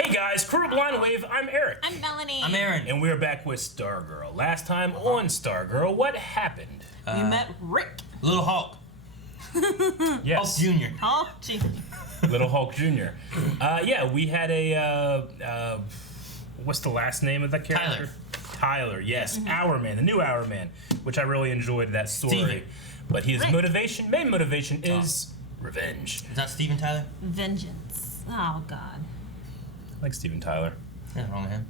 Hey guys, Crew of Blind Wave, I'm Eric. I'm Melanie. I'm Aaron. And we're back with Stargirl. Last time on Stargirl, what happened? We met Rick. Little Hulk. Yes. Hulk Jr. Oh, gee. Little Hulk Jr. Yeah, we had a, what's the last name of that character? Tyler, yes. Our Man, the new Our Man, which I really enjoyed that story. Steven. But his Rick. main motivation is revenge. Is that Steven Tyler? Vengeance. Oh, God. I like Steven Tyler. Nothing wrong with him.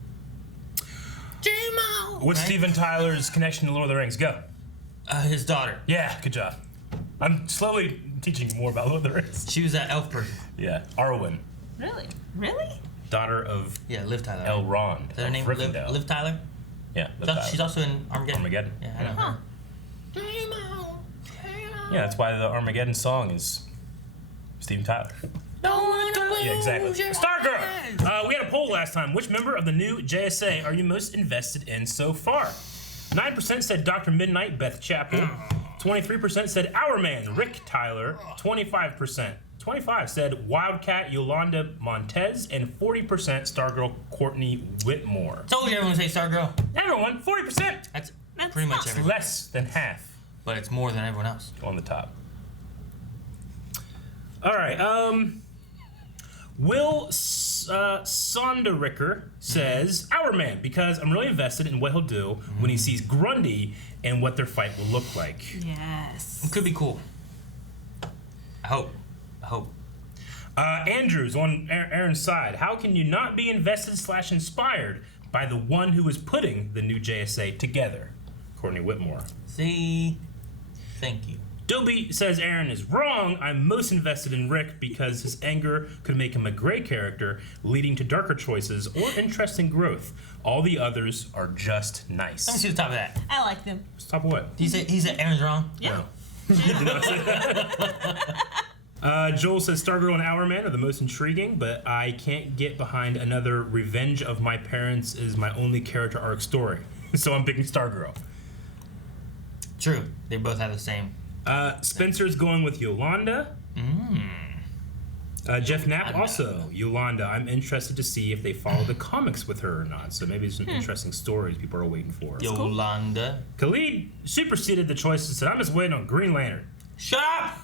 What's Right? Steven Tyler's connection to Lord of the Rings? Go. His daughter. Yeah, good job. I'm slowly teaching you more about Lord of the Rings. She was that elf person. Yeah, Arwen, Really? Really? daughter of Yeah, Liv Tyler. Elrond. Is that her name? Rivendell. Liv Tyler? Yeah, Liv Tyler. She's also in Armageddon. Armageddon. Yeah, I know Huh. her. Yeah, that's why the Armageddon song is Steven Tyler. Yeah, exactly. Stargirl! We had a poll last time. Which member of the new JSA are you most invested in so far? 9% said Dr. Midnight, Beth Chapel. 23% said Our Man, Rick Tyler. 25% said Wildcat, Yolanda Montez. And 40% Stargirl, Courtney Whitmore. Told you everyone would say Stargirl. Everyone, 40%! That's That's pretty much not- everyone. Less than half But it's more than everyone else. on the top. All right, Will Sonderricker says, Our Man, because I'm really invested in what he'll do when he sees Grundy and what their fight will look like. Yes. It could be cool. I hope. Andrew's on Aaron's side. How can you not be invested/inspired by the one who is putting the new JSA together? Courtney Whitmore. See? Thank you. Dobie says Aaron is wrong. I'm most invested in Rick because his anger could make him a gray character, leading to darker choices or interesting growth. All the others are just nice. Let me see the top of that. I like them. Stop what? He said Aaron's wrong? Yeah. Joel says Stargirl and Our Man are the most intriguing, but I can't get behind another Revenge of My Parents is my only character arc story. So I'm picking Stargirl. True. They both have the same. Spencer's going with Yolanda. Jeff Knapp also, Yolanda. I'm interested to see if they follow the comics with her or not. So maybe some interesting stories people are waiting for. Yolanda. Khalid superseded the choices and said, I'm just waiting on Green Lantern. Shut up!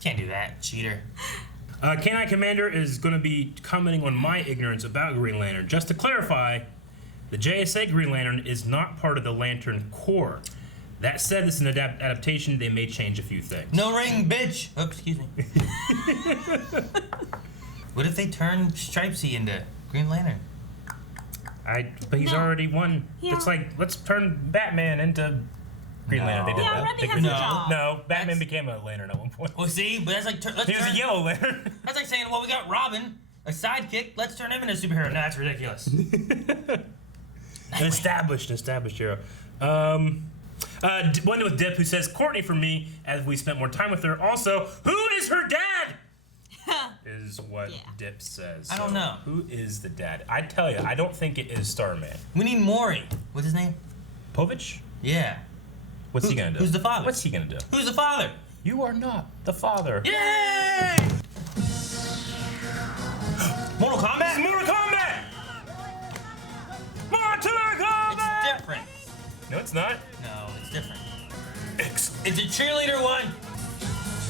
Can't do that, cheater. Canine Commander is going to be commenting on my ignorance about Green Lantern. Just to clarify, the JSA Green Lantern is not part of the Lantern Corps. That said, this is an adaptation. They may change a few things. No ring, bitch! Oh, excuse me. What if they turn Stripesy into Green Lantern? But he's No. already won. Yeah. It's like, let's turn Batman into Green Lantern. They did Yeah, that. Rodney They has could- a job. No, Batman became a Lantern at one point. Well, see, but that's like let's He was a turn, Yellow Lantern. that's like saying, well, we got Robin, a sidekick. Let's turn him into a superhero. No, that's ridiculous. An established hero. One with Dip who says Courtney for me, as we spent more time with her. Also, who is her dad? Is what Yeah. Dip says. I don't So, know. Who is the dad? I tell you, I don't think it is Starman. We need Maury. What's his name? Povich? Yeah. What's he gonna do? Who's the father? What's he gonna do? Who's the father? You are not the father. Yay! Mortal Kombat? Mortal Kombat! Mortal Kombat! It's different. No, it's not. No, it's different. Excellent. It's a cheerleader one.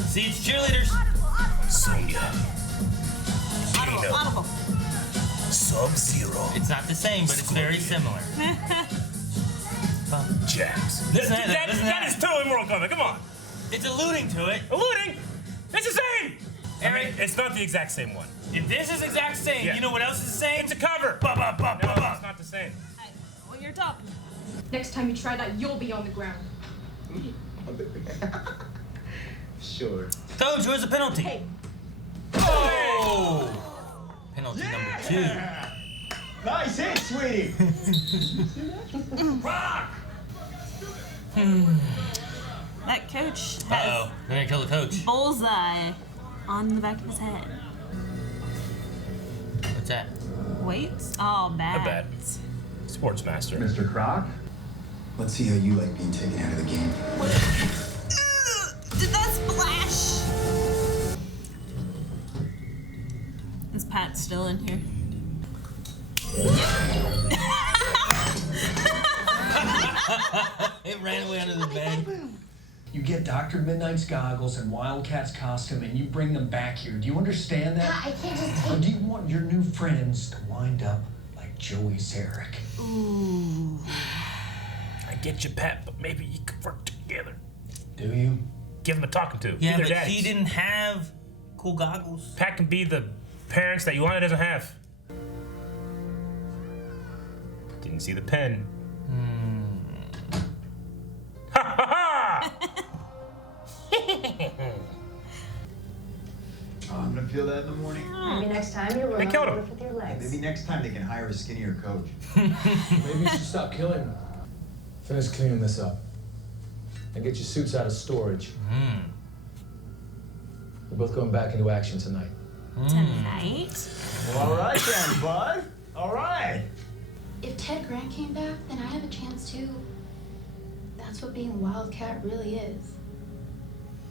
See, it's cheerleaders. Sonya. Audible. Sub-Zero. It's not the same, but it's very similar. Jax. Listen to that, That listen to that. is totally Mortal Kombat. Come on. It's alluding to it. Eluding. It's the same. Eric, It's not the exact same one. if this is exact same, Yeah. you know what else is the same? It's a cover. Ba, ba, ba, No, ba, ba. it's not the same. Well, you're talking. Next time you try that, you'll be on the ground. Sure. Coach, where's the penalty? Hey, Oh! Penalty number 2. Nice hit, sweetie. That coach has Uh-oh. They're gonna kill the coach. bullseye on the back of his head. What's that? Wait. Oh, bad. A bad. Sportsmaster. Mr. Croc? Let's see how you like being taken out of the game. Did that splash? This Pat's still in here. It ran away under the bed. You get Dr. Midnight's goggles and Wildcat's costume and you bring them back here. Do you understand that? I can't just Or do you want your new friends to wind up like Joey Zarek? Ooh. I get you, Pat, but maybe you could work together. Do you? Give him a talking to. Yeah, Be their but daddies. he didn't have cool goggles. Pat can be the parents that Yolanda doesn't have. Didn't see the pen. Ha ha ha! Oh, I'm gonna feel that in the morning. Maybe next time you'll They killed him. with your legs. Maybe next time they can hire a skinnier coach. Maybe you should stop killing them. Finish cleaning this up. And get your suits out of storage. We're both going back into action tonight. Tonight? All right then, bud. All right. If Ted Grant came back, then I have a chance too. That's what being a Wildcat really is.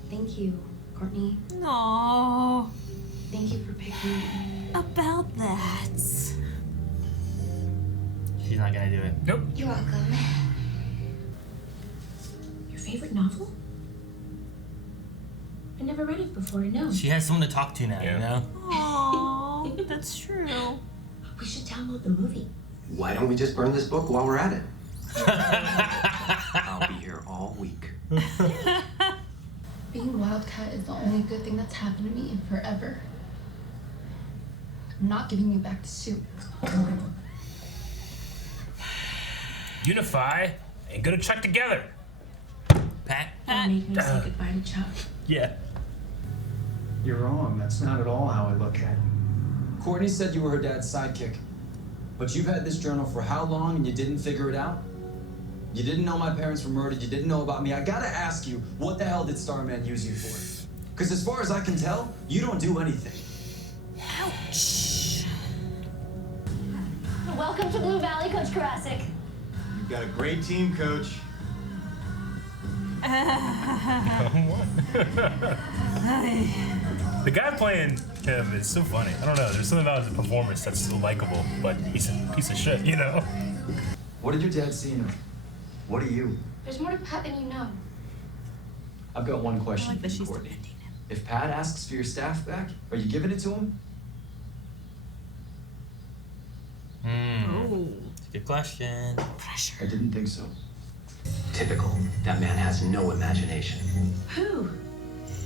Thank you, Courtney. No. Thank you for picking me. About that. She's not gonna do it. Nope. You're welcome. Your favorite novel? I never read it before, no. She has someone to talk to now, Yeah. you know? Aww, that's true. We should download the movie. Why don't we just burn this book while we're at it? I'll be here all week. Being Wildcat is the only good thing that's happened to me in forever. I'm not giving you back the suit. Unify and go to check together. Pat? That made me say goodbye to Chuck. Yeah. You're wrong. That's not at all how I look at it. Courtney said you were her dad's sidekick. But you've had this journal for how long and you didn't figure it out? You didn't know my parents were murdered, you didn't know about me. I gotta ask you, what the hell did Starman use you for? Because as far as I can tell, you don't do anything. Ouch. Welcome to Blue Valley, Coach Karasik. You've got a great team, coach. The guy playing him is so funny. I don't know. There's something about his performance that's so likable, but he's a piece of shit, you know? What did your dad see in her? What are you? There's more to Pat than you know. I've got one I question like that for you, she's Courtney. defending him. If Pat asks for your staff back, are you giving it to him? Oh. Good question. I didn't think so. Typical. That man has no imagination. Who?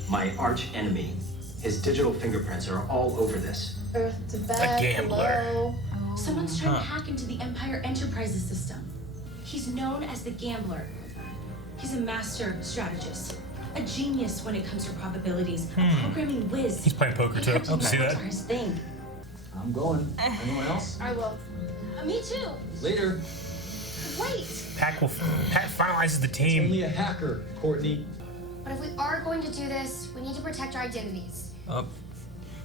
My arch enemy. His digital fingerprints are all over this. Earth to bed, gambler. below. Someone's trying to hack into the Empire Enterprises system. He's known as the Gambler. He's a master strategist, a genius when it comes to probabilities, a programming whiz. He's playing poker too. Encrypted See methods that? are his thing. I'm going. Anyone else? I will. Me too. Later. Wait! Pat finalizes the team. Only a hacker, Courtney. But if we are going to do this, we need to protect our identities.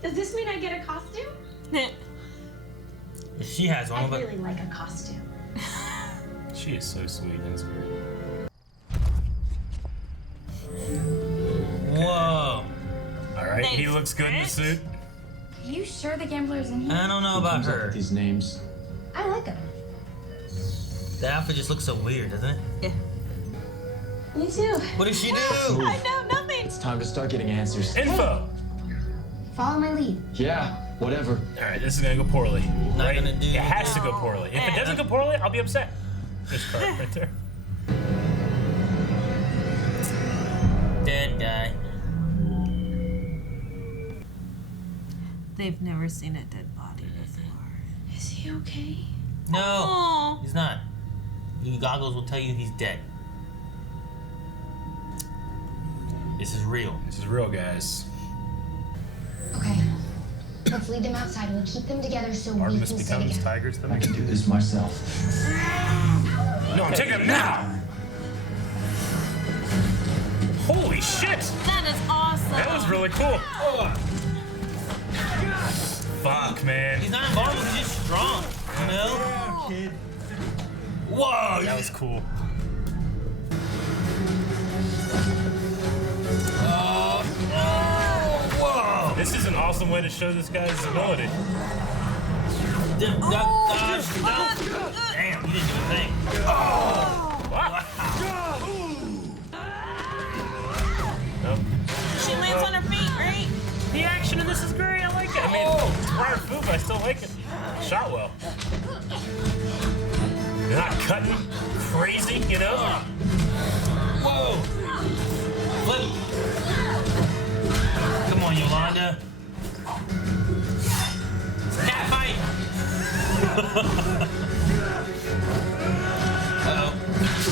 Does this mean I get a costume? She has one, I but really like a costume. She is so sweet. That's great. whoa. All right, he Thanks, looks good in the Chris. suit. Are you sure the gambler's in here? I don't know about her. These names. I like him. The outfit just looks so weird, doesn't it? Yeah. Me too. What did she do? I know nothing. It's time to start getting answers. Info. Follow my lead. Yeah, whatever. All right, this is gonna go poorly. Not right? gonna do It has to go No. poorly. If it doesn't go poorly, I'll be upset. This card right there. Dead guy. They've never seen a dead body before. Is he okay? No, Aw. he's not. The goggles will tell you he's dead. This is real. This is real, guys. Okay. Let's lead them outside and we'll keep them together so we Artemis can stay becomes together. tigers. I can do this myself. No, I'm taking him now. Holy shit! That is awesome. That was really cool. Fuck, man. He's not involved, he's just strong. You know? Whoa! That was cool. Whoa! This is an awesome way to show this guy's ability. Dodge. Damn, you didn't do a thing. Oh! Wow. Nope. She lands on her feet, right? The action in this is great. I like it. I mean, it's wire food, but I still like it. Shot well. They're not cutting crazy, you know? Whoa! Flip! Come on, Yolanda. Cat fight! Uh-oh.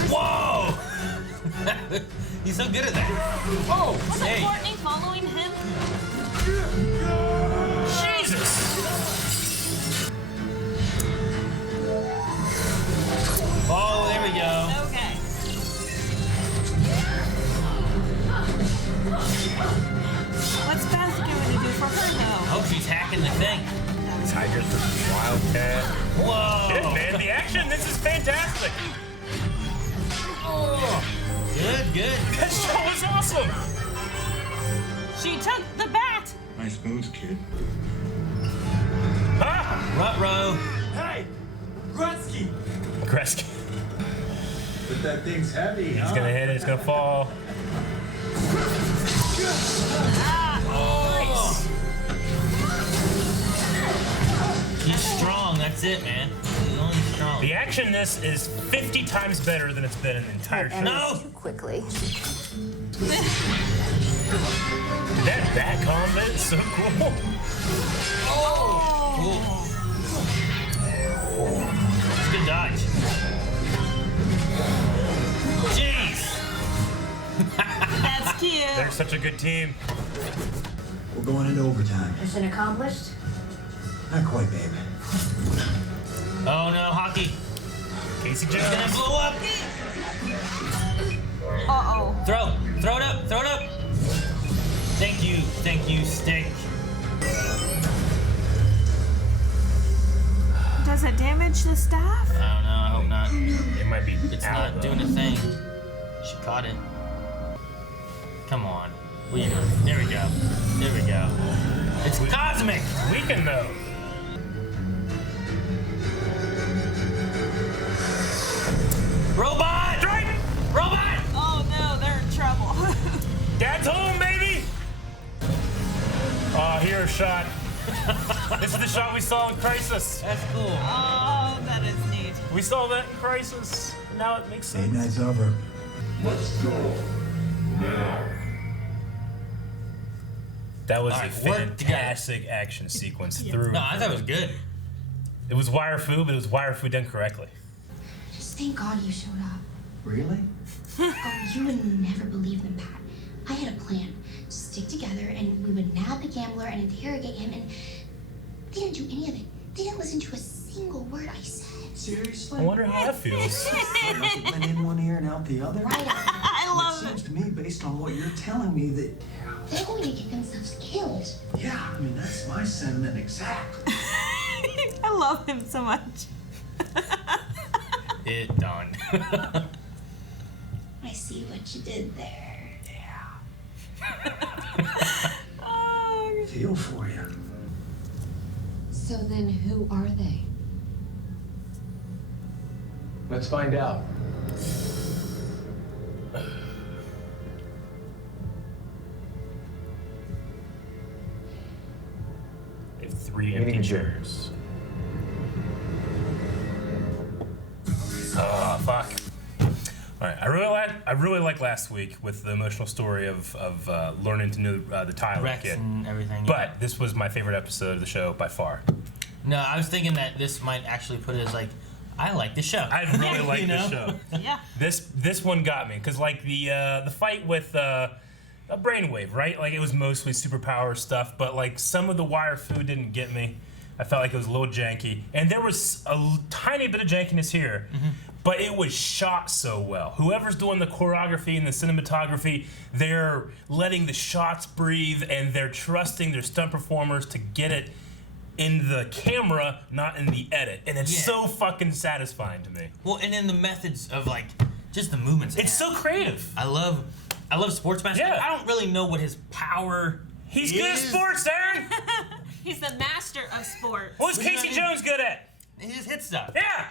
Whoa! He's so good at that. Whoa! Wasn't Courtney following him? Jesus! Oh, there we go. Okay. What's Beth going to do for her, though? Hope she's hacking the thing. Tigers versus Wildcat. Whoa! Good, man. The action, this is fantastic. Oh. Good, good. That show was awesome. She took the bat. Nice moves, kid. Ah! Ruh-roh. Hey! Gretzky! Gretzky. But that thing's heavy, He's gonna hit it, it's gonna fall. Oh. He's strong, that's it, man. He's only strong. The action in this is 50 times better than it's been in the entire show. No! Too quickly. That bat combat's so cool. Oh! Cool. It's a good dodge. Jeez! That's cute. They're such a good team. We're going into overtime. Mission accomplished? Not quite, babe. Oh no, hockey. Casey It's gonna Jones. blow up. Uh-oh. Throw it up, throw it up. Thank you, stick. Does it damage the staff? I don't know, I hope not. It might be It's out, not though. doing a thing. She caught it. Come on. There we go. There we go. It's cosmic! Weakened though. Robot! Right! Robot! Oh no, they're in trouble. Dad's home, baby! Oh, here's a shot. This is the shot we saw in Crisis. That's cool. Oh, that is neat. We saw that in Crisis. Now it makes sense. Date night's over. Let's go. Now. That was All a right, work fantastic action sequence through. No, I thought it was good. It was wire food, but it was wire food done correctly. Just thank God you showed up. Really? Oh, you would never believe them, Pat. I had a plan to stick together and we would nab the gambler and interrogate him, and they didn't do any of it. They didn't listen to a single word I said. Seriously? I wonder how that feels. Like it went in one ear and out the other? Right on. I love It seems to me, based on what you're telling me, that They're going to get themselves killed. yeah, I mean that's my sentiment exactly. I love him so much. It done. I see what you did there. Oh. Feel for you. So then who are they? Let's find out. They have 3 Meeting empty adjourned. chairs. Oh, fuck. All right, I really like last week with the emotional story of learning to know the Tyler Rex kid. and everything. But this was my favorite episode of the show by far. No, I was thinking that this might actually put it as like, I like the show. I really like You know? this show. Yeah. This one got me because like the fight with a Brainwave, right? Like it was mostly superpower stuff, but like some of the wire food didn't get me. I felt like it was a little janky, and there was a tiny bit of jankiness here, but it was shot so well. Whoever's doing the choreography and the cinematography, they're letting the shots breathe, and they're trusting their stunt performers to get it in the camera, not in the edit, and it's so fucking satisfying to me. Well, and then the methods of like just the movements. It's so creative. I love Sportsmaster. Yeah. I don't really know what his power He's is. good at sports, Aaron. He's the master of sports. What's Casey Jones good at? He just hits stuff. Yeah.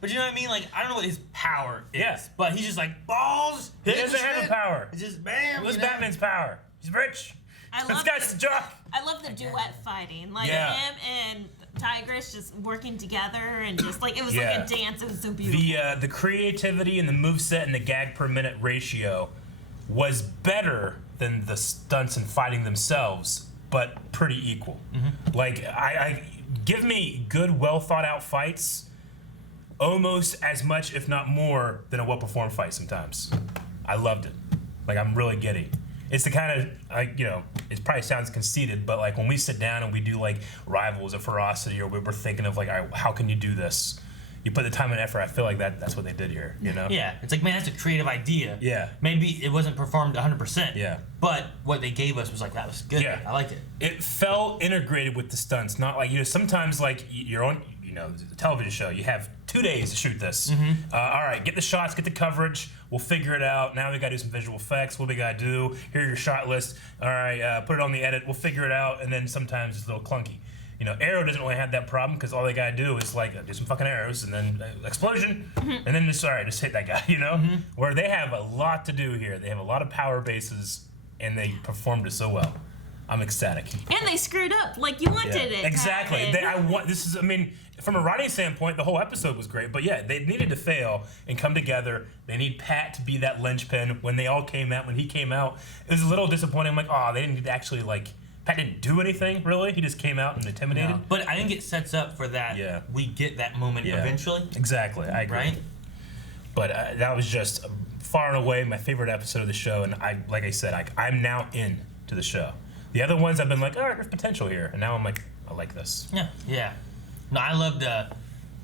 But you know what I mean? Like, I don't know what his power is. Yeah. But he's just like, balls. He doesn't have the power. It's just bam. What's Batman's power? He's rich. This guy's the jock. I love the duet fighting. Like Yeah. him and Tigress just working together and just like, it was like a dance. It was so beautiful. The creativity and the moveset and the gag per minute ratio was better than the stunts and fighting themselves, but pretty equal. Like, I give me good, well thought out fights almost as much, if not more, than a well performed fight sometimes. I loved it. Like, I'm really giddy. It's the kind of, like, you know, it probably sounds conceited, but like when we sit down and we do like Rivals of Ferocity, or we're thinking of like, all right, how can you do this? You put the time and effort. I feel like that's what they did here, you know? Yeah, it's like, man, that's a creative idea. Yeah. Maybe it wasn't performed 100%. Yeah. But what they gave us was like, that was good. Yeah. I liked it. It felt integrated with the stunts, not like, you know, sometimes like you're on, you know, the television show, you have 2 days to shoot this. All right, get the shots, get the coverage, we'll figure it out. Now we gotta do some visual effects. What do we gotta do? Here's your shot list. All right, put it on the edit, we'll figure it out. And then sometimes it's a little clunky. You know, Arrow doesn't really have that problem because all they gotta do is like do some fucking arrows and then explosion, and then just hit that guy. You know, where they have a lot to do here. They have a lot of power bases, and they performed it so well. I'm ecstatic. And they screwed up like you wanted it. Exactly. I mean, from a writing standpoint, the whole episode was great. But yeah, they needed to fail and come together. They need Pat to be that linchpin. When they all came out, when he came out, it was a little disappointing. I'm like, oh, they didn't actually like. Pat didn't do anything, really. He just came out and intimidated. No. But I think it sets up for that. Yeah. We get that moment eventually. Exactly. I agree. Right? But that was just far and away my favorite episode of the show. And like I said, I'm now into the show. The other ones I've been like, all right, there's potential here. And now I'm like, I like this. Yeah. Yeah. No, I loved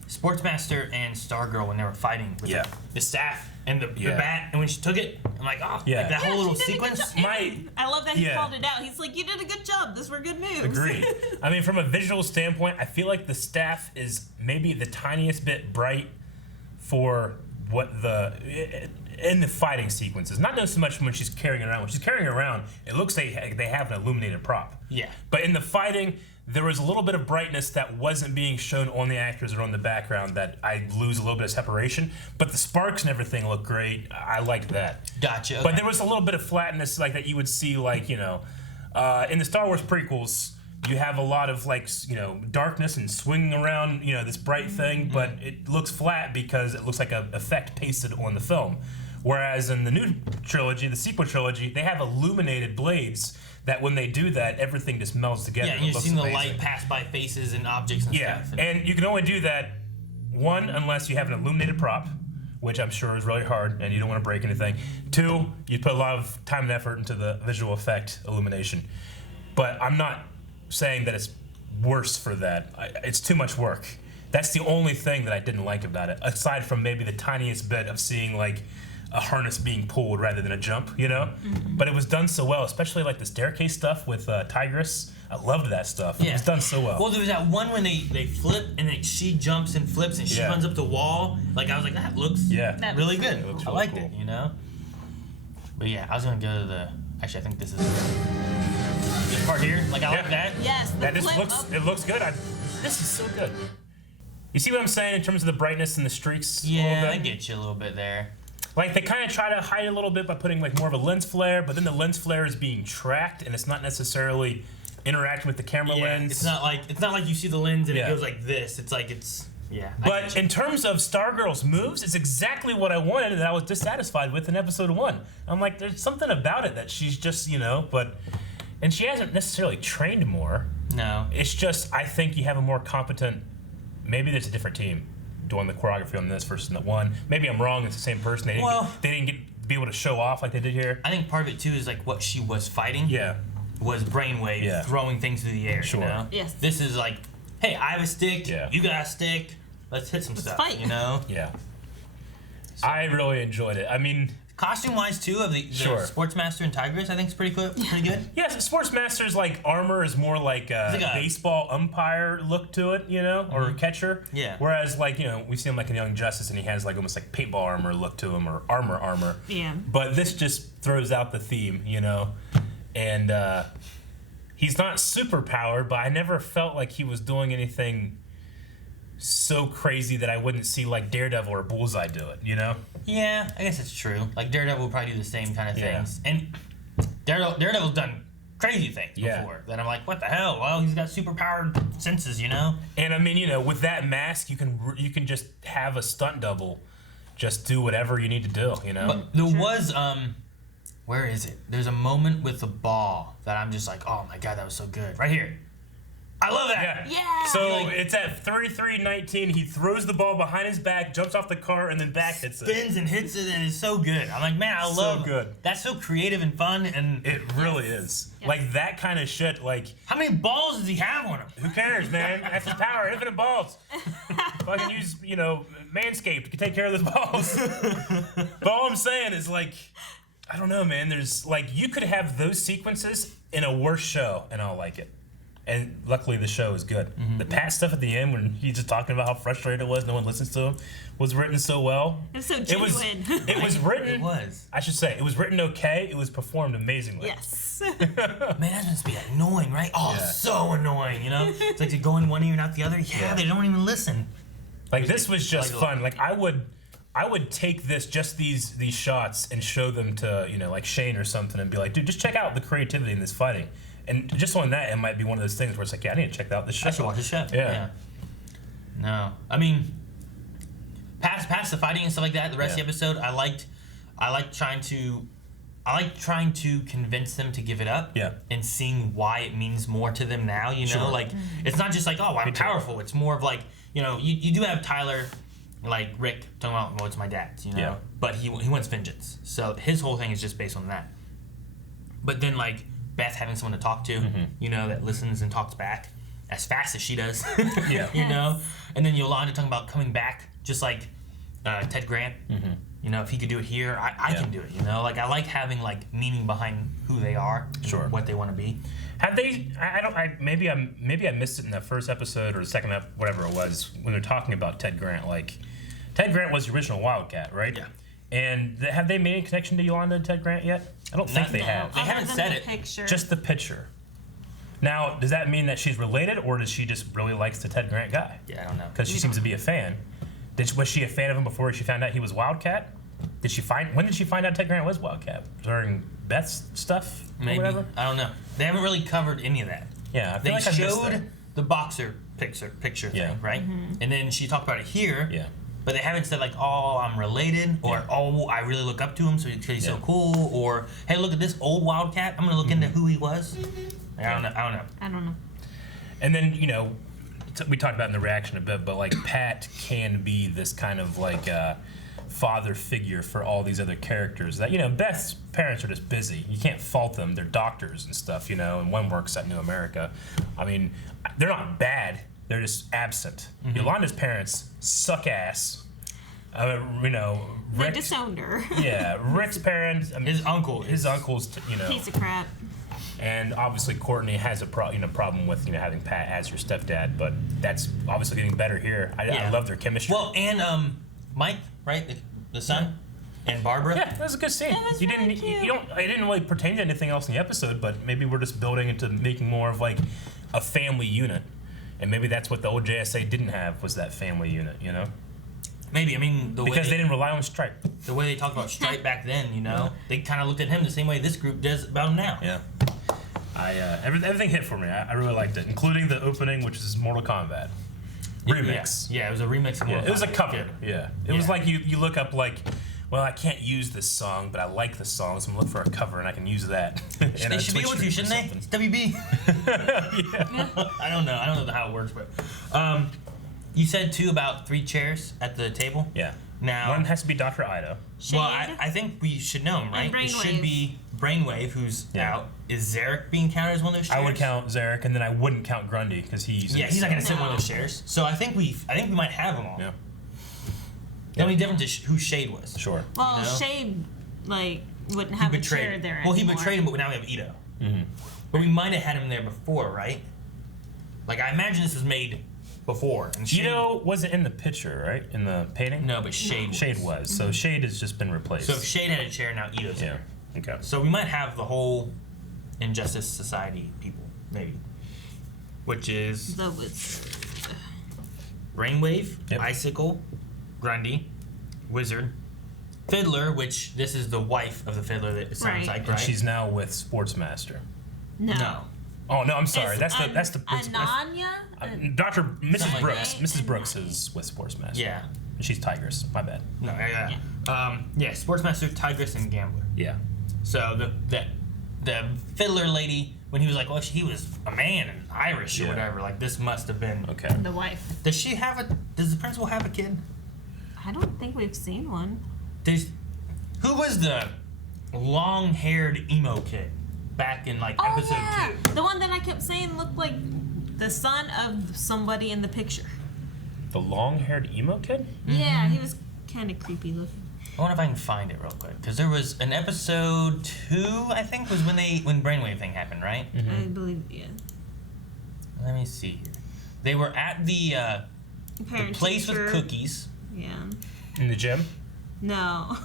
Sportsmaster and Stargirl when they were fighting with the staff and the bat. And when she took it, I'm like, oh, like that whole little sequence. I love that he called it out. He's like, you did a good job. Those were good moves. Agreed. I mean, from a visual standpoint, I feel like the staff is maybe the tiniest bit bright for what in the fighting sequences. Not so much when she's carrying it around. When she's carrying it around, it looks like they have an illuminated prop. Yeah. But in the fighting, there was a little bit of brightness that wasn't being shown on the actors or on the background that I lose a little bit of separation. But the sparks and everything looked great. I liked that. Gotcha. Okay. But there was a little bit of flatness like that you would see, like, you know, in the Star Wars prequels, you have a lot of, like, you know, darkness and swinging around, you know, this bright thing, but it looks flat because it looks like an effect pasted on the film. Whereas in the new trilogy, the sequel trilogy, they have illuminated blades that when they do that, everything just melds together. Yeah, you've seen the light pass by faces and objects and stuff. And you can only do that, one, unless you have an illuminated prop, which I'm sure is really hard and you don't want to break anything. Two, you put a lot of time and effort into the visual effect illumination. But I'm not saying that it's worse for that. It's too much work. That's the only thing that I didn't like about it, aside from maybe the tiniest bit of seeing, like, a harness being pulled rather than a jump, you know? But it was done so well, especially like the staircase stuff with Tigress. I loved that stuff. Yeah. It was done so well. Well, there was that one when they flip and she jumps and flips and she runs up the wall. Like, I was like, that looks really good. I liked it, you know? But yeah, I was going to go to the... Actually, I think this is this part here. Like, I like that. Yes, that just looks good. This is so good. You see what I'm saying in terms of the brightness and the streaks? Yeah, I get you a little bit there. Like, they kind of try to hide it a little bit by putting, like, more of a lens flare, but then the lens flare is being tracked, and it's not necessarily interacting with the camera lens. It's not like you see the lens and it goes like this. It's like But in terms of Stargirl's moves, it's exactly what I wanted and that I was dissatisfied with in episode 1. I'm like, there's something about it that she's just, you know, and she hasn't necessarily trained more. No. It's just, I think you have a more competent, maybe there's a different team doing the choreography on this versus that one. Maybe I'm wrong, it's the same person. They didn't be able to show off like they did here. I think part of it too is like what she was fighting. Yeah. Was brainwave throwing things through the air. Sure. You know? Yes. This is like, hey, I have a stick, you got a stick, let's hit some stuff. Fight. You know? Yeah. So, I really enjoyed it. I mean, costume-wise too, of the Sportsmaster and Tigress, I think is pretty good. Yeah, so Sportsmaster's like armor is more like a baseball umpire look to it, you know, or catcher. Yeah. Whereas, like, you know, we see him like in Young Justice, and he has like almost like paintball armor look to him, or armor. Yeah. But this just throws out the theme, you know, and he's not super powered, but I never felt like he was doing anything so crazy that I wouldn't see like Daredevil or Bullseye do it, you know? Yeah, I guess it's true. Like Daredevil will probably do the same kind of things. And Daredevil's done crazy things before. Then I'm like, what the hell? Well, he's got super powered senses, you know? And I mean, you know, with that mask, you can just have a stunt double just do whatever you need to do, you know? But there was, where is it? There's a moment with the ball that I'm just like, oh my God, that was so good. Right here. I love that. Yeah. So it's at 33-19. He throws the ball behind his back, jumps off the car, and then back hits it. Spins and hits it, and it's so good. I'm like, man, I love. So good. That's so creative and fun, and it really is. Yes. Like that kind of shit. Like, how many balls does he have on him? Who cares, man? That's his power. Infinite balls. Fucking use, you know, Manscaped to take care of those balls. But all I'm saying is like, I don't know, man. There's like, you could have those sequences in a worse show, and I'll like it. And luckily, the show is good. The Pat stuff at the end, when he's just talking about how frustrated it was, no one listens to him, was written so well. It was so genuine. It was written. It was. I should say, it was written okay. It was performed amazingly. Yes. Man, that must be annoying, right? Oh, so annoying, you know? It's like you go in one ear and out the other. Yeah, they don't even listen. Like, this was just fun. Like, I would take just these shots and show them to, you know, like Shane or something and be like, dude, just check out the creativity in this fighting. And just on that, it might be one of those things where it's like, yeah, I need to check out this show. I should watch the show. Yeah. No, I mean, past the fighting and stuff like that, the rest of the episode, I liked trying to convince them to give it up. Yeah. And seeing why it means more to them now. You know, like it's not just like, oh, I'm powerful. It's more of like, you know, you do have Tyler, like Rick talking about, well, it's my dad's, you know. Yeah. But he wants vengeance. So his whole thing is just based on that. But then like Beth having someone to talk to, you know, that listens and talks back as fast as she does, you know, and then Yolanda talking about coming back, just like Ted Grant, you know, if he could do it here, I can do it, you know, like I like having like meaning behind who they are, what they want to be. Have they? Maybe I missed it in the first episode or the second whatever it was when they're talking about Ted Grant. Like, Ted Grant was the original Wildcat, right? Yeah. And have they made any connection to Yolanda and Ted Grant yet? I don't think they have. They haven't said it. Picture. Just the picture. Now, does that mean that she's related, or does she just really likes the Ted Grant guy? Yeah, I don't know. Because she seems to be a fan. Was she a fan of him before she found out he was Wildcat? When did she find out Ted Grant was Wildcat? During Beth's stuff? Maybe. Or whatever? I don't know. They haven't really covered any of that. Yeah, I feel they like I missed showed that. the boxer picture thing, right? And then she talked about it here. Yeah. But they haven't said like, oh, I'm related, or oh, I really look up to him, so he's so cool, or hey, look at this old Wildcat. I'm gonna look into who he was. I don't know. And then, you know, we talked about in the reaction a bit, but like Pat can be this kind of like father figure for all these other characters. That, you know, Beth's parents are just busy. You can't fault them. They're doctors and stuff, you know. And one works at New America. I mean, they're not bad. They're just absent. Yolanda's parents suck ass. You know, They disowned her. Yeah, Rick's parents. I mean, his uncle's, you know, piece of crap. And obviously Courtney has a problem with, you know, having Pat as her stepdad, but that's obviously getting better here. I love their chemistry. Well, and Mike, right, the son, and Barbara. Yeah, that was a good scene. It didn't really pertain to anything else in the episode, but maybe we're just building into making more of like a family unit. And maybe that's what the old JSA didn't have, was that family unit, you know? Maybe, I mean, because they didn't rely on Stripe. The way they talked about Stripe back then, you know, they kind of looked at him the same way this group does about him now. Yeah. Everything hit for me. I really liked it, including the opening, which is Mortal Kombat remix. Yeah, it was a remix of Mortal Kombat. It was a cover. Yeah. It was like you look up like, well, I can't use this song, but I like the song, so I'm gonna look for a cover and I can use that. They should be able to, shouldn't they? It's WB. Yeah. I don't know how it works, but you said too about 3 chairs at the table. Yeah. Now one has to be Dr. Ida. Well, I think we should know him, right? It should be Brainwave, who's out. Is Zarek being counted as one of those chairs? I would count Zarek, and then I wouldn't count Grundy because he's not going to sit in one of those chairs. So I think we might have them all. Yeah. The only difference is who Shade was. Sure. Well, you know? Shade wouldn't have a chair there. Well, he betrayed him, but now we have Ito. But we might have had him there before, right? Like I imagine this was made before. And Ito wasn't in the picture, right? In the painting? No, but Shade was. Shade was. So Shade has just been replaced. So if Shade had a chair, now Ito's there. Okay. So we might have the whole Injustice Society people. maybe. Which is the wizard. Brainwave, Icicle, Grundy, Wizard, Fiddler, which this is the wife of the Fiddler that it sounds like, right? And she's now with Sportsmaster. No. Oh no, I'm sorry. That's the principal. Ananya? Mrs. Brooks. Mrs. Brooks is with Sportsmaster. Yeah. And she's Tigress. My bad. No, yeah. Sportsmaster, Tigress, and Gambler. Yeah. So the Fiddler lady, when he was like, well, he was a man and Irish or whatever, like this must have been the wife. Does the principal have a kid? I don't think we've seen one. Who was the long-haired emo kid back in like episode 2? The one that I kept saying looked like the son of somebody in the picture. The long-haired emo kid? Yeah, he was kind of creepy looking. I wonder if I can find it real quick, because there was an episode 2, I think, was when Brainwave thing happened, right? I believe, yeah. Let me see here. They were at the place with cookies. Yeah. In the gym? No.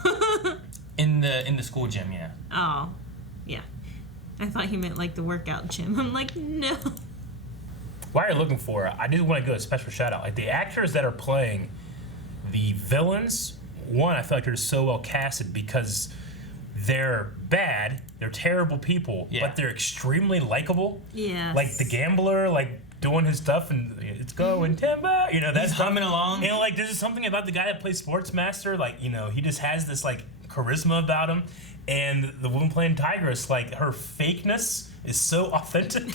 in the school gym, yeah. Oh, yeah. I thought he meant like the workout gym. I'm like, no. While you're looking for it, I do want to go a special shout out. Like the actors that are playing the villains, one, I feel like they're so well casted because they're bad, they're terrible people, but they're extremely likable. Yeah. Like the gambler, like doing his stuff and it's going timber, you know, that's humming along. And like there's something about the guy that plays Sportsmaster, like, you know, he just has this like charisma about him. And the woman playing Tigress, like her fakeness is so authentic.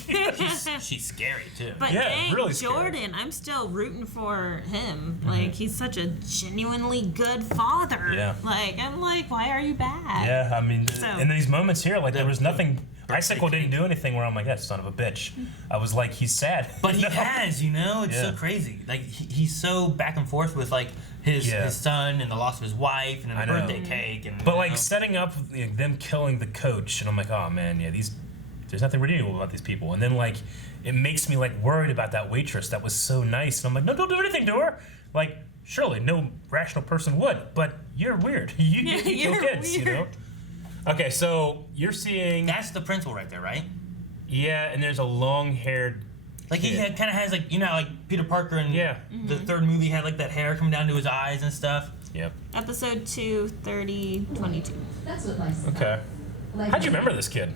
she's scary too. But yeah, really Jordan, I'm still rooting for him. Like he's such a genuinely good father. Yeah. Like I'm like, why are you bad? Yeah, I mean, in these moments here, like there was nothing. Icicle didn't do anything where I'm like, that son of a bitch. I was like, he's sad. But he has, you know, it's so crazy. Like he's so back and forth with like his son and the loss of his wife and the birthday cake and. But like setting up them killing the coach, and I'm like, oh man, yeah, there's nothing redeemable about these people. And then like it makes me like worried about that waitress that was so nice, and I'm like, no, don't do anything to her. Like surely no rational person would, but you're weird. You kill kids, weird. you know. Okay, so you're seeing... That's the principal right there, right? Yeah, and there's a long-haired Like he kind of has like, you know, like Peter Parker in the third movie had like that hair coming down to his eyes and stuff. Yep. Episode 2, 30, 22. That's what life's about. Okay. How'd you remember this kid?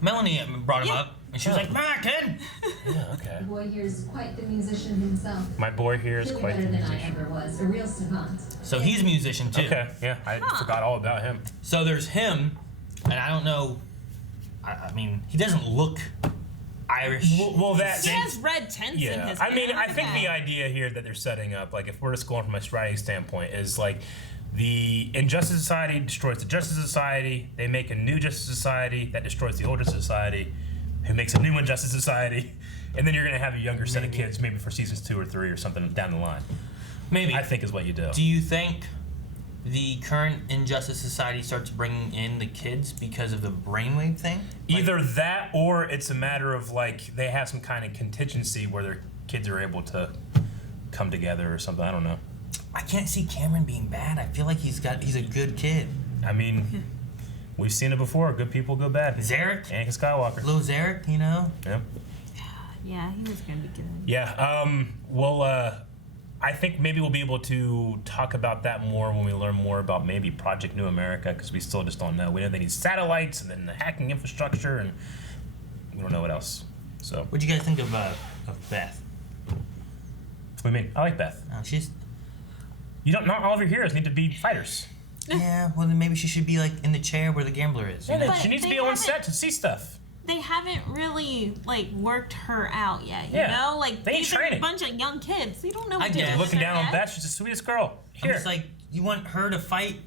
Melanie brought him up, and she was like, "My kid." Yeah, okay. The boy here is quite the musician himself. My boy here is quite the musician. Better than I ever was. A real savant. So he's a musician too. Okay, yeah, I forgot all about him. So there's him, and I don't know. I mean, he doesn't look Irish. Well, that he has red tints in his hair. I mean, I think the idea here that they're setting up, like, if we're just going from a writing standpoint, is like the Injustice Society destroys the Justice Society. They make a new Justice Society that destroys the old Justice Society, who makes a new Injustice Society, and then you're gonna have a younger set of kids, maybe for seasons 2 or 3 or something down the line. Maybe I think is what you do. Do you think the current Injustice Society starts bringing in the kids because of the brainwave thing? Either that, or it's a matter of like they have some kind of contingency where their kids are able to come together or something. I don't know. I can't see Cameron being bad. I feel like he's a good kid. I mean, we've seen it before. Good people go bad. Zarek, Anakin Skywalker. Little Zarek, you know. Yeah. Yeah, he was gonna be good. Yeah. Well, I think maybe we'll be able to talk about that more when we learn more about maybe Project New America, because we still just don't know. We know they need satellites and then the hacking infrastructure, and we don't know what else. So. What'd you guys think of Beth? What do you mean? I like Beth. Oh, she's. You don't. Not all of your heroes need to be fighters. Yeah. Well, then maybe she should be like in the chair where the gambler is. Yeah, she needs to be on set to see stuff. They haven't really like worked her out yet, you know? Like they ain't these are training. a bunch of young kids. You don't know what I to get do. looking down yet. on Beth. She's the sweetest girl. Here. It's like you want her to fight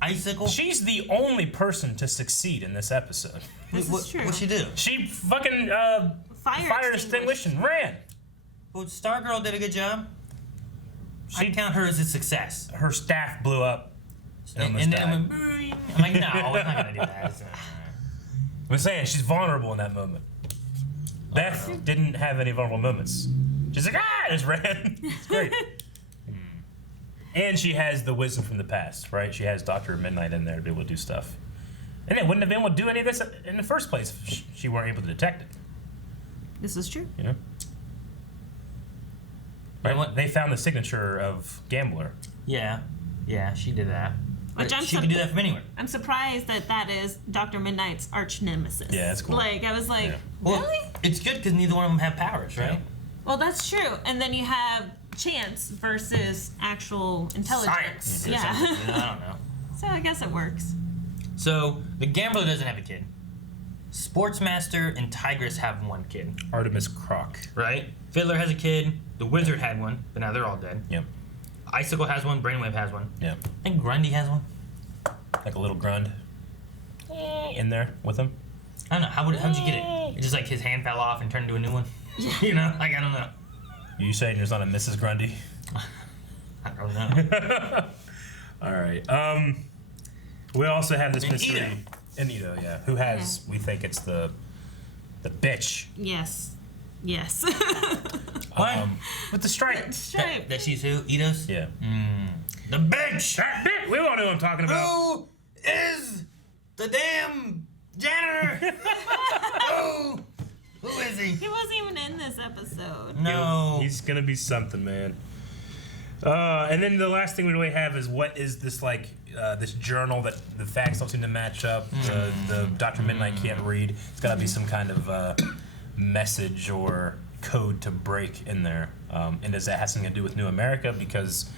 Icicle. She's the only person to succeed in this episode. This is true. What'd she do? She fucking fire extinguished and ran. Well, Stargirl did a good job. I'd count her as a success. Her staff blew up. And then I'm like, no, I'm not gonna do that. I'm saying she's vulnerable in that moment. Beth didn't have any vulnerable moments. She's like, just ran. It's great. And she has the wisdom from the past, right? She has Dr. Midnight in there to be able to do stuff. And they wouldn't have been able to do any of this in the first place if she weren't able to detect it. This is true. You know? Right? They found the signature of Gambler. Yeah. Yeah, she did that. Which she can do that from anywhere. I'm surprised that is Dr. Midnight's arch nemesis. Yeah, that's cool. Like, I was like, Well, really? it's good because neither one of them have powers, right? Well, that's true. And then you have chance versus actual intelligence. Science. Yeah. I don't know. So I guess it works. So the Gambler doesn't have a kid. Sportsmaster and Tigress have one kid. Artemis Croc. Right? Fiddler has a kid. The Wizard had one, but now they're all dead. Yep. Icicle has one. Brainwave has one. Yep. I think Grundy has one. Like a little Grund in there with him. I don't know. How'd you get it? It's just like his hand fell off and turned into a new one? Yeah. You know? Like, I don't know. You saying there's not a Mrs. Grundy? I don't know. All right. We also have this mystery. Anito, yeah. Who has, we think it's the bitch. Yes. Yes. What? With the stripe. Stripe. That she's who? Itos? Yeah. The bitch! That bitch! We all know who I'm talking about. Who is the damn janitor? Who is he? He wasn't even in this episode. No. He's gonna be something, man. And then the last thing we really have is what is this like this journal that the facts don't seem to match up. The Dr. Midnight can't read. It's got to be some kind of message or code to break in there. And does that have something to do with New America? Because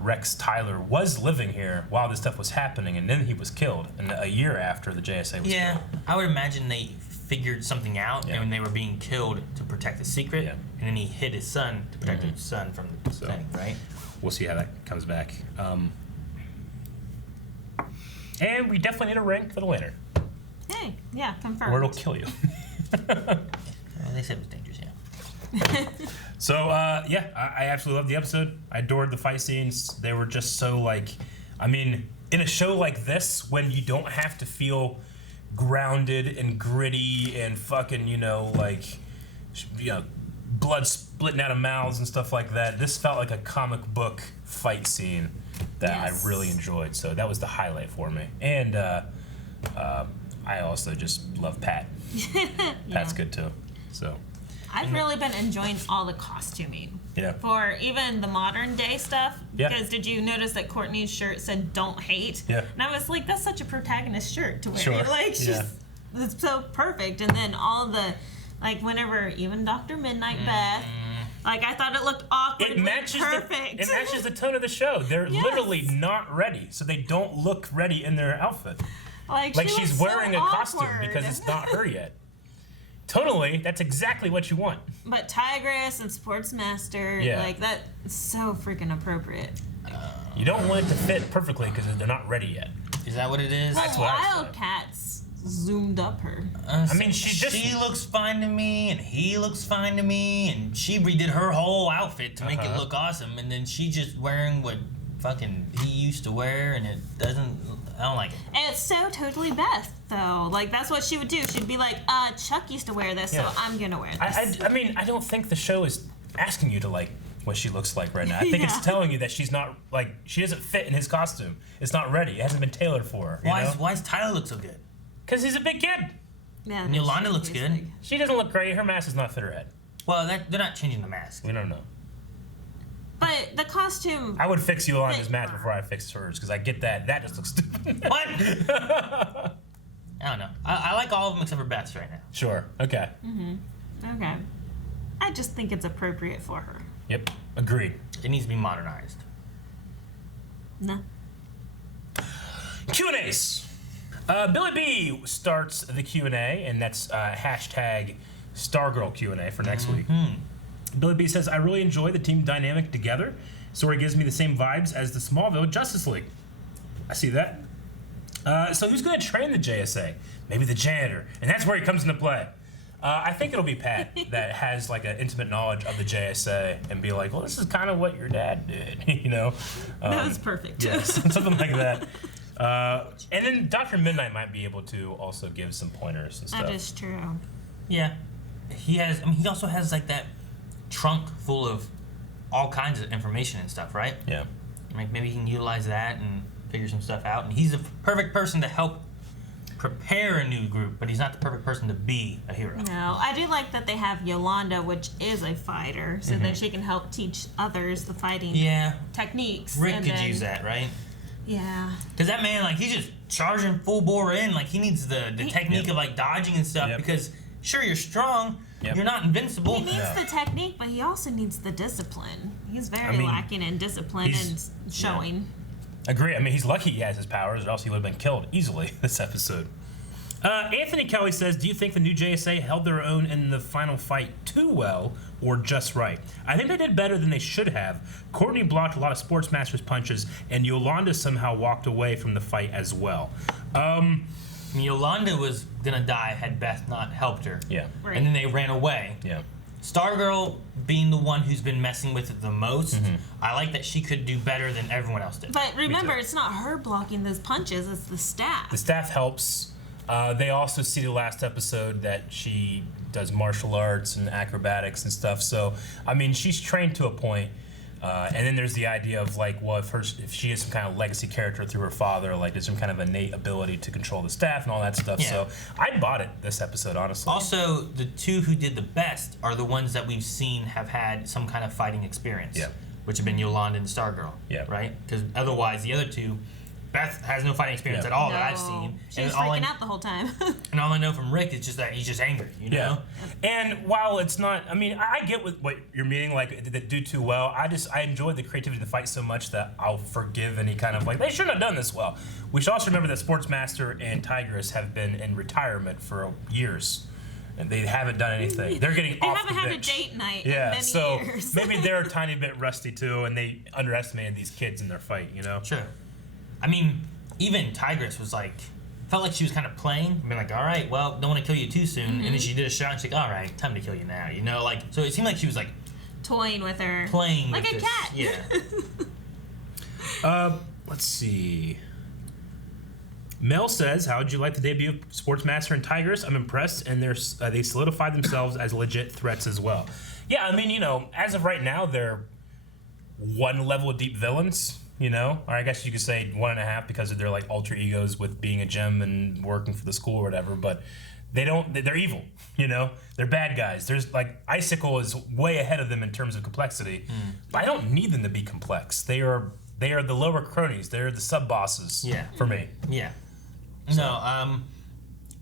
Rex Tyler was living here while this stuff was happening, and then he was killed. And a year after the JSA was killed. I would imagine they figured something out, and when they were being killed to protect the secret, and then he hid his son to protect his son from the thing, right? We'll see how that comes back. And we definitely need a rank for the lantern. Hey, yeah, confirmed. Or it'll kill you. They said it was dangerous, yeah. So, yeah, I absolutely loved the episode. I adored the fight scenes. They were just so, like, I mean, in a show like this, when you don't have to feel grounded and gritty and fucking, blood splitting out of mouths and stuff like that, this felt like a comic book fight scene that I really enjoyed. So that was the highlight for me. And I also just love Pat. Pat's good too. So I've really been enjoying all the costuming. Yeah. For even the modern day stuff. Yeah. Because did you notice that Courtney's shirt said "Don't Hate"? Yeah. And I was like, that's such a protagonist shirt to wear. Sure. Like, it's so perfect. And then all the, like, whenever even Dr. Midnight Beth, like, I thought it looked awkward. It matches perfect. it matches the tone of the show. They're literally not ready, so they don't look ready in their outfit. Like she's wearing a costume because it's not her yet. Tonally, that's exactly what you want. But Tigress and Sportsmaster, like, that's so freaking appropriate. You don't want it to fit perfectly because they're not ready yet. Is that what it is? That's what I thought. Wildcats zoomed up her. I mean, she looks fine to me, and he looks fine to me, and she redid her whole outfit to make it look awesome, and then she just wearing what fucking he used to wear, and it doesn't. I don't like it. And it's so totally Beth, though. Like, that's what she would do. She'd be like, Chuck used to wear this, so I'm gonna wear this. I mean, I don't think the show is asking you to like what she looks like right now. I think it's telling you that she's not, like, she doesn't fit in his costume. It's not ready. It hasn't been tailored for her. Why does Tyler look so good? Because he's a big kid. Yeah, and Yolanda looks good. She doesn't look great. Her mask does not fit her head. Well, they're not changing the mask. We don't know. But the costume... I would fix Yolanda's mask before I fix hers, because I get that. That just looks stupid. What? I don't know. I like all of them except for Beth's right now. Sure. Okay. Okay. I just think it's appropriate for her. Yep. Agreed. It needs to be modernized. No. Q&As. Billy B starts the Q&A, and that's hashtag Stargirl Q&A for next week. Billy B says, I really enjoy the team dynamic together. Story gives me the same vibes as the Smallville Justice League. I see that. So who's going to train the JSA? Maybe the janitor. And that's where he comes into play. I think it'll be Pat that has like an intimate knowledge of the JSA and be like, well, this is kind of what your dad did, you know? That was perfect. Yes, something like that. And then Dr. Midnight might be able to also give some pointers and stuff. That is true. Yeah. He also has like that trunk full of all kinds of information and stuff, right? Yeah. Like maybe he can utilize that and figure some stuff out. And he's the perfect person to help prepare a new group, but he's not the perfect person to be a hero. No, I do like that they have Yolanda, which is a fighter, so that she can help teach others the fighting techniques. Rick could use that, right? Yeah. Because that man, like, he's just charging full bore in. Like, he needs the technique of, like, dodging and stuff because, sure, you're strong. You're not invincible. He needs the technique, but he also needs the discipline. He's very lacking in discipline and showing. Agree. I mean, he's lucky he has his powers, or else he would have been killed easily this episode. Anthony Kelly says, do you think the new JSA held their own in the final fight too well or just right? I think they did better than they should have. Courtney blocked a lot of Sportsmaster's punches, and Yolanda somehow walked away from the fight as well. Yolanda was going to die had Beth not helped her. Yeah. Right. And then they ran away. Yeah. Stargirl being the one who's been messing with it the most, I like that she could do better than everyone else did. But remember, it's not her blocking those punches, it's the staff. The staff helps. They also see the last episode that she does martial arts and acrobatics and stuff. So, I mean, she's trained to a point. And then there's the idea of, like, well, if she is some kind of legacy character through her father, like, there's some kind of innate ability to control the staff and all that stuff. So I bought it this episode, honestly. Also, the two who did the best are the ones that we've seen have had some kind of fighting experience. Yeah. Which have been Yolanda and Stargirl. Yeah. Right? Because otherwise, the other two, Beth has no fighting experience at all that I've seen. She was freaking out the whole time. And all I know from Rick is just that he's just angry, you know? And while it's not, I mean, I get what you're meaning, like, did they do too well? I enjoyed the creativity of the fight so much that I'll forgive any kind of, like, they shouldn't have done this well. We should also remember that Sportsmaster and Tigress have been in retirement for years. And they haven't done anything. They're getting off the bench. They haven't had a date night in many so years. Maybe they're a tiny bit rusty too, and they underestimated these kids in their fight, you know? Sure. I mean, even Tigress was like, felt like she was kind of playing. Being like, all right, well, don't want to kill you too soon. And then she did a shot, and she's like, all right, time to kill you now. You know, like, so it seemed like she was like toying with her, playing like with a this. cat. Yeah. Let's see. Mel says, how did you like the debut of Sportsmaster and Tigress? I'm impressed, and they solidified themselves as legit threats as well. Yeah, I mean, you know, as of right now, they're one level deep villains, you know? Or I guess you could say 1.5 because of their, like, alter egos with being a gem and working for the school or whatever, but they're evil, you know? They're bad guys. There's, like, Icicle is way ahead of them in terms of complexity, but I don't need them to be complex. They are the lower cronies. They're the sub-bosses for me. Yeah. So. No,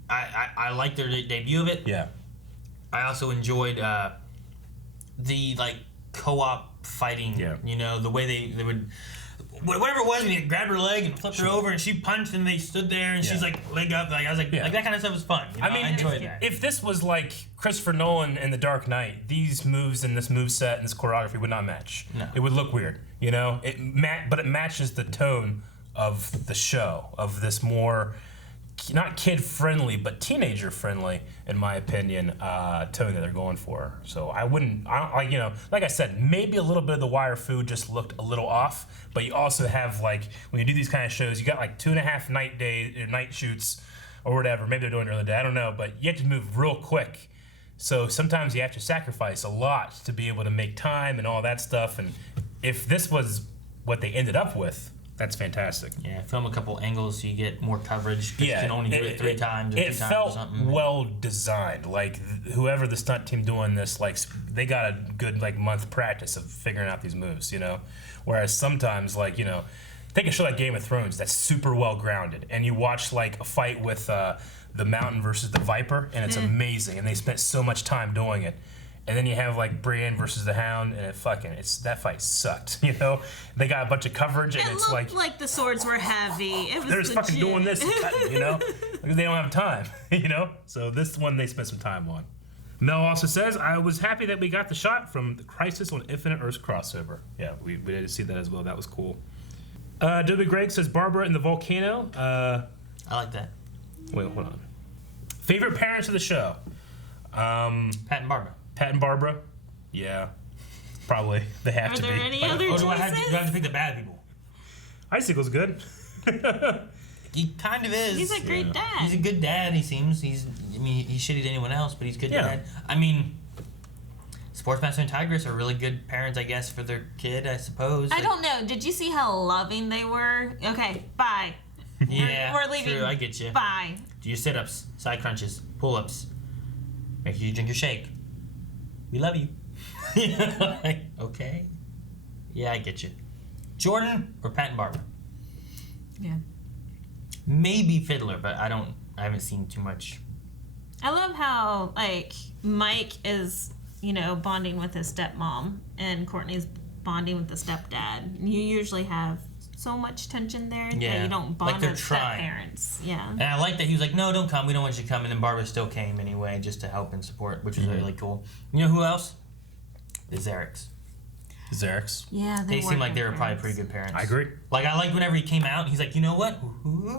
I liked their debut of it. Yeah. I also enjoyed the, like, co-op fighting. Yeah. You know, the way they would, whatever it was, when you grabbed her leg and flipped her over, and she punched, and they stood there, and she's like leg up. Like I was like that kind of stuff was fun. You know? I mean, I enjoyed that. If this was like Christopher Nolan in The Dark Knight, these moves and this move set and this choreography would not match. No. It would look weird, you know. But it matches the tone of the show, of this more, not kid-friendly, but teenager-friendly, in my opinion, tone that they're going for. So like I said, maybe a little bit of the wire food just looked a little off, but you also have, like, when you do these kind of shows, you got like 2.5 night shoots or whatever. Maybe they're doing it early day, I don't know, but you have to move real quick. So sometimes you have to sacrifice a lot to be able to make time and all that stuff. And if this was what they ended up with, that's fantastic. Yeah, film a couple angles so you get more coverage. You can only do it 3 times or 2 times felt or something. well designed. Like, whoever the stunt team doing this, like, they got a good, like, month practice of figuring out these moves, you know? Whereas sometimes, like, you know, take a show like Game of Thrones that's super well grounded, and you watch, like, a fight with the Mountain versus the Viper, and it's amazing, and they spent so much time doing it. And then you have, like, Brienne versus the Hound, and that fight sucked, you know? They got a bunch of coverage, and it's like the swords were heavy. It was they're just fucking doing this and cutting, you know? They don't have time, you know? So this one they spent some time on. Mel also says, I was happy that we got the shot from the Crisis on Infinite Earths crossover. Yeah, we did see that as well. That was cool. W. Greg says, Barbara in the volcano. I like that. Wait, hold on. Favorite parents of the show? Pat and Barbara. Pat and Barbara? Yeah, probably. They have to be. Are there any other choices? Do I have to pick the bad people? Icicle's good. He kind of is. He's a great dad. He's a good dad, he seems. He's shitty to anyone else, but he's a good dad. I mean, Sportsmaster and Tigress are really good parents, I guess, for their kid, I suppose. I don't know. Did you see how loving they were? Okay, bye. Yeah, we're leaving. true, I get you. Bye. Do your sit-ups, side crunches, pull-ups. Make sure you drink your shake. We love you. Like, okay. Yeah, I get you. Jordan or Pat and Barbara? Yeah. Maybe Fiddler, but I haven't seen too much. I love how, like, Mike is, bonding with his stepmom and Courtney's bonding with the stepdad. You usually have so much tension there that you don't bond with step-parents. Yeah. And I like that he was like, no, don't come. We don't want you to come. And then Barbara still came anyway just to help and support, which was really cool. You know who else? The Zareks. Zareks? Yeah, they seem like they were probably pretty good parents. I agree. Like, I liked whenever he came out, he's like, you know what?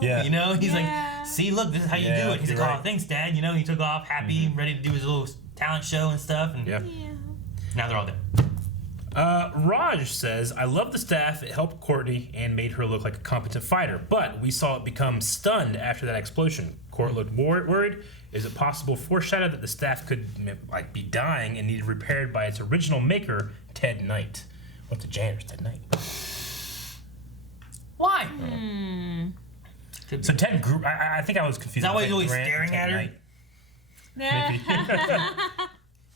Yeah. He's like, see, look, this is how you do it. He's like, oh, thanks, Dad. He took off happy, ready to do his little talent show and stuff. And now they're all there. Raj says, I love the staff. It helped Courtney and made her look like a competent fighter, but we saw it become stunned after that explosion. Court looked worried. Is it possible foreshadow that the staff could be dying and needed repaired by its original maker, Ted Knight? What's the janitor's Ted Knight? Why? So Ted grew. I think I was confused. Is that why he's always staring at her? Maybe.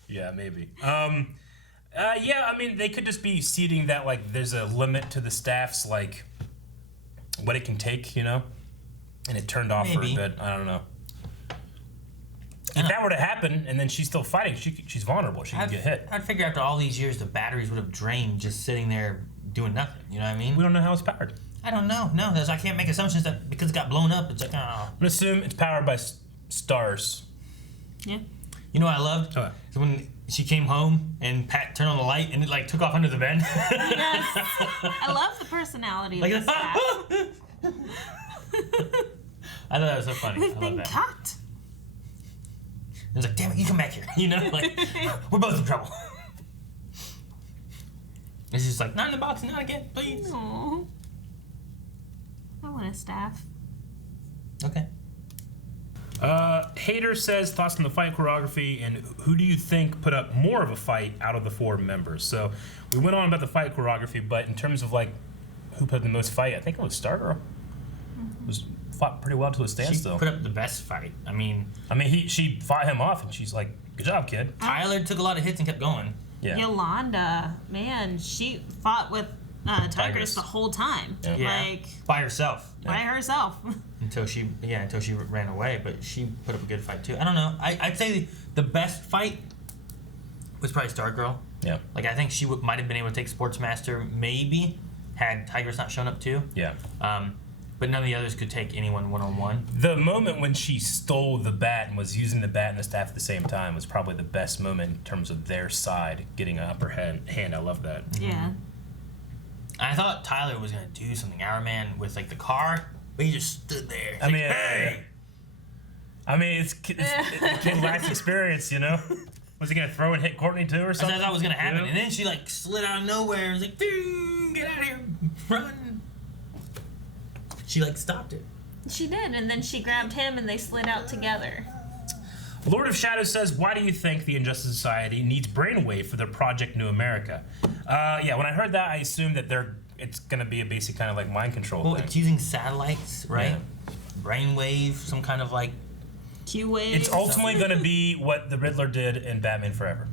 Yeah, maybe. Yeah, I mean, they could just be seeding that, there's a limit to the staff's, what it can take, and it turned off for a bit. I don't know. If that were to happen, and then she's still fighting, she's vulnerable. She can get hit. I'd figure after all these years, the batteries would have drained just sitting there doing nothing. You know what I mean? We don't know how it's powered. I don't know. No, I can't make assumptions that because it got blown up, it's like, oh. I'm going to assume it's powered by stars. Yeah. You know what I loved? So when she came home and Pat turned on the light and it took off under the bed. Yes. I love the personality of the staff. I thought that was so funny. We've been cut. It was like, damn it, you come back here. We're both in trouble. It's just like, not in the box, not again, please. Aww. I want a staff. Okay. Hater says, thoughts on the fight choreography, and who do you think put up more of a fight out of the 4 members? So we went on about the fight choreography, but in terms of who put up the most fight, I think it was Stargirl. Was fought pretty well to a standstill. She put up the best fight. I mean, she fought him off, and she's like, "Good job, kid." Tyler took a lot of hits and kept going. Yeah. Yolanda, man, she fought with Tigers the whole time. Yeah. By herself. By herself. Until she ran away, but she put up a good fight too. I don't know. I'd say the best fight was probably Stargirl. Yeah. I think she might have been able to take Sportsmaster, maybe, had Tigers not shown up too. Yeah. But none of the others could take anyone one-on-one. The moment when she stole the bat and was using the bat and the staff at the same time was probably the best moment in terms of their side getting an upper hand. I love that. Yeah. I thought Tyler was going to do something, Hourman, with the car, but he just stood there. Hey! It's kid last experience, Was he going to throw and hit Courtney too or something? I thought that was going to happen. And then she slid out of nowhere and was like, get out of here, run. She stopped it. She did, and then she grabbed him and they slid out together. Lord of Shadows says, why do you think the Injustice Society needs Brainwave for their Project New America? Yeah, when I heard that, I assumed that it's going to be a basic kind of mind control thing. It's using satellites, right? Yeah. Brainwave, some kind of Q-wave. It's ultimately going to be what the Riddler did in Batman Forever.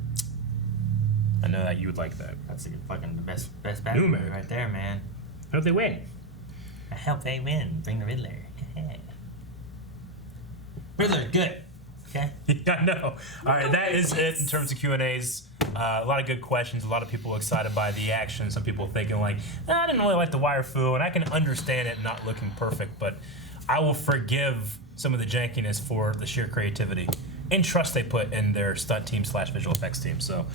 I know that you would like that. That's the best Batman movie right there, man. I hope they win. I hope they win. Bring the Riddler. Riddler, good. Okay. Yeah, no. All right, that is it in terms of Q&As. A lot of good questions. A lot of people excited by the action. Some people thinking I didn't really like the wire foo, and I can understand it not looking perfect, but I will forgive some of the jankiness for the sheer creativity and trust they put in their stunt team / visual effects team. So,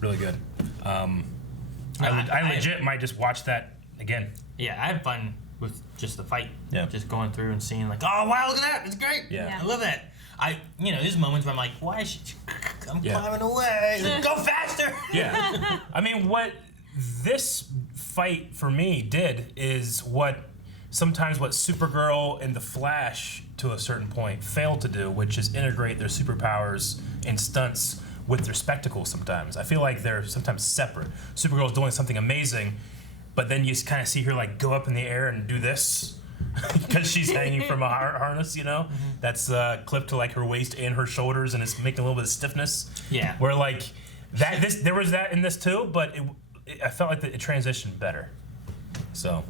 really good. I legit might just watch that again. Yeah, I had fun with just the fight. Yeah. Just going through and seeing oh wow, look at that, it's great. Yeah. I love that. There's moments where I'm like, why is she? I'm climbing away. Go faster. Yeah. I mean, what this fight for me did is sometimes what Supergirl and the Flash to a certain point failed to do, which is integrate their superpowers and stunts with their spectacles sometimes. I feel like they're sometimes separate. Supergirl's doing something amazing, but then you kind of see her go up in the air and do this. because she's hanging from a harness, you know, that's clipped to like her waist and her shoulders, and it's making a little bit of stiffness. Yeah. Where like there was that in this too, but I felt like it transitioned better. So,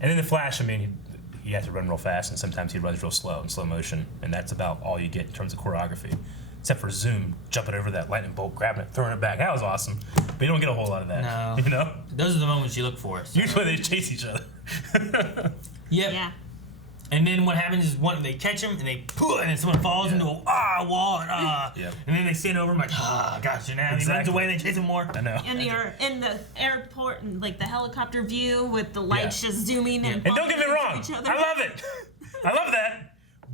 and then the Flash, I mean, he has to run real fast, and sometimes he runs real slow in slow motion, and that's about all you get in terms of choreography. Except for Zoom jumping over that lightning bolt, grabbing it, throwing it back. That was awesome. But you don't get a whole lot of that. No. You know? Those are the moments you look for. So. Usually they chase each other. Yep. Yeah. And then what happens is they catch him and they and then someone falls into a wall and Yep. and then they stand over him like gotcha now. And he runs away and they chase him more. I know. And you're in the airport and like the helicopter view with the lights just zooming and don't get me wrong, each other. I love it. I love that.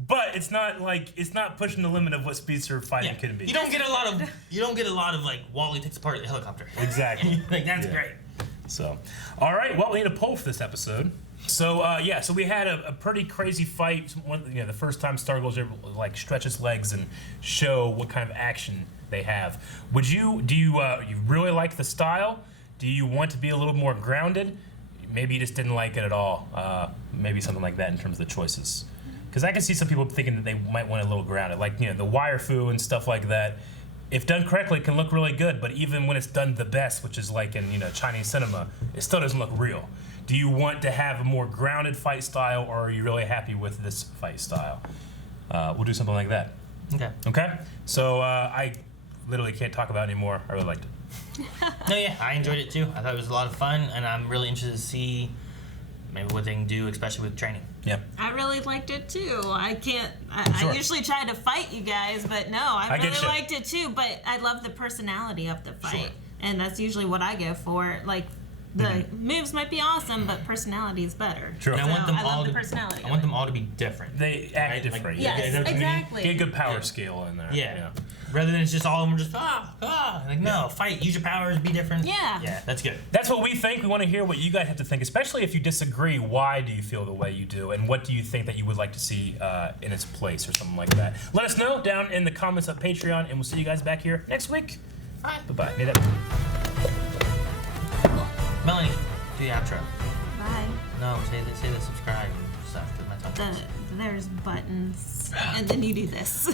But it's not pushing the limit of what speedster fighting can be. You don't get a lot of like Wally takes apart the helicopter. Exactly. Like that's great. So, all right. Well, we need a poll for this episode. So so we had a pretty crazy fight. The first time Stargirl's able to like stretch his legs and show what kind of action they have. Do you really like the style? Do you want to be a little more grounded? Maybe you just didn't like it at all. Maybe something like that in terms of the choices. Because I can see some people thinking that they might want it a little grounded, like the wire fu and stuff like that. If done correctly, it can look really good. But even when it's done the best, which is like in Chinese cinema, it still doesn't look real. Do you want to have a more grounded fight style, or are you really happy with this fight style? We'll do something like that. Okay. Okay. So I literally can't talk about it anymore. I really liked it. No, yeah, I enjoyed it too. I thought it was a lot of fun, and I'm really interested to see maybe what they can do, especially with training. Yeah. I really liked it too. I Sure. usually try to fight you guys, but no, I really get you. liked it too. But I love the personality of the fight, Sure. and that's usually what I go for. Like the moves might be awesome, but personality is better. True. And So I want them I all love to, the personality. I want them all to be different. They act different. Like, Yes, you know what I mean? exactly. Get a good power scale in there. Yeah. Rather than it's just all of them just like no, fight, use your powers, be different. Yeah. Yeah, that's good. That's what we think. We want to hear what you guys have to think, especially if you disagree. Why do you feel the way you do, and what do you think that you would like to see in its place, or something like that? Let us know down in the comments of Patreon, and we'll see you guys back here next week. Bye. Bye-bye. Melanie, do the outro. Bye. No, say the subscribe stuff. 'Cause my tongue There's buttons, and then you do this.